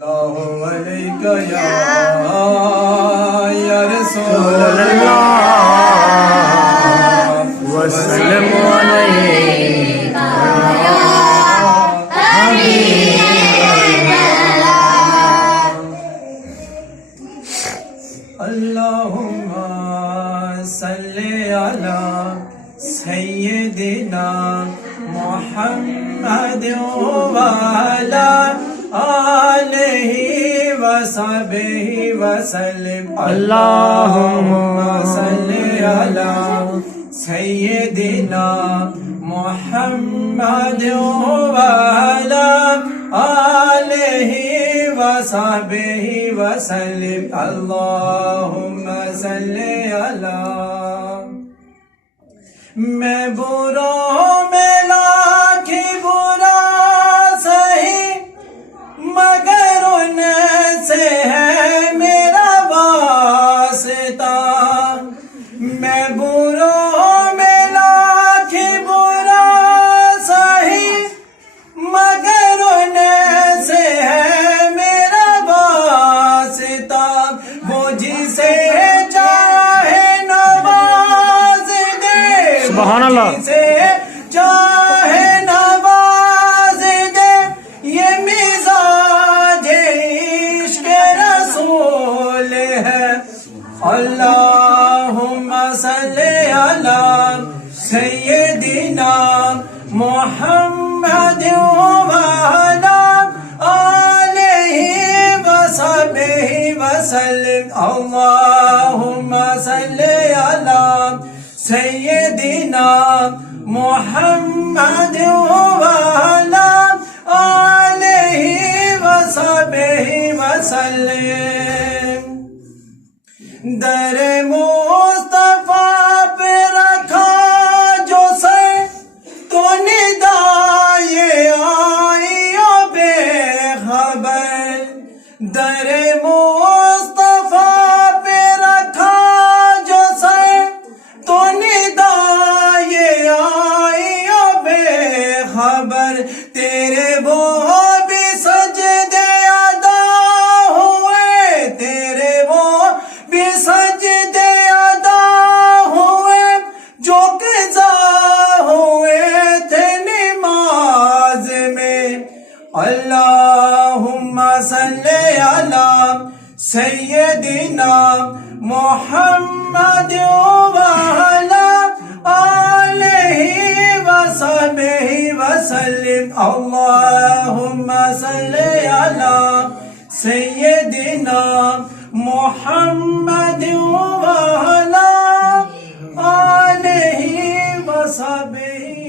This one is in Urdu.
اللہ علیکہ یا رسول اللہ وسلم علیکہ یا حبیب اللہ اللہم صلی علی سیدنا محمد وعلی آلہ وصحبہ وسلم اللہم صلی علی سیدنا محمد وعلی آلہ وصحبہ وسلم اللہم صلی علی میں بروں میں لاکھی برا سہی مگر ان سے ہے میرا واسطہ میں بروں میں لاکھی برا سہی مگر ان سے ہے میرا واسطہ وہ جسے چاہے نواز دے سبحان اللہ جسے چاہے نواز دے یہ مزاج عشق رسول ہے اللہم صلی علی سیدنا محمد وعلی آلہ وصحبہ وسلم اللہم صلی علی سیدنا محمد وعلی آلہ وصحبہ وسلم در مصطفیٰ پہ رکھا جو سر تو ندائے آئی و بے خبر در مصطفیٰ پہ رکھا جو سر تو ندائے آئی و بے خبر تیرے وہ بھی سجدے ادا ہوئے تیرے وہ بھی سجدے ادا ہوئے جو قضا ہوئے تھے نماز میں اللہم صلی علی سیدنا محمد وعلی آلہ وصحبہ وسلم اللہم صلی علی سیدنا محمد وعلی آلہ وصحبہ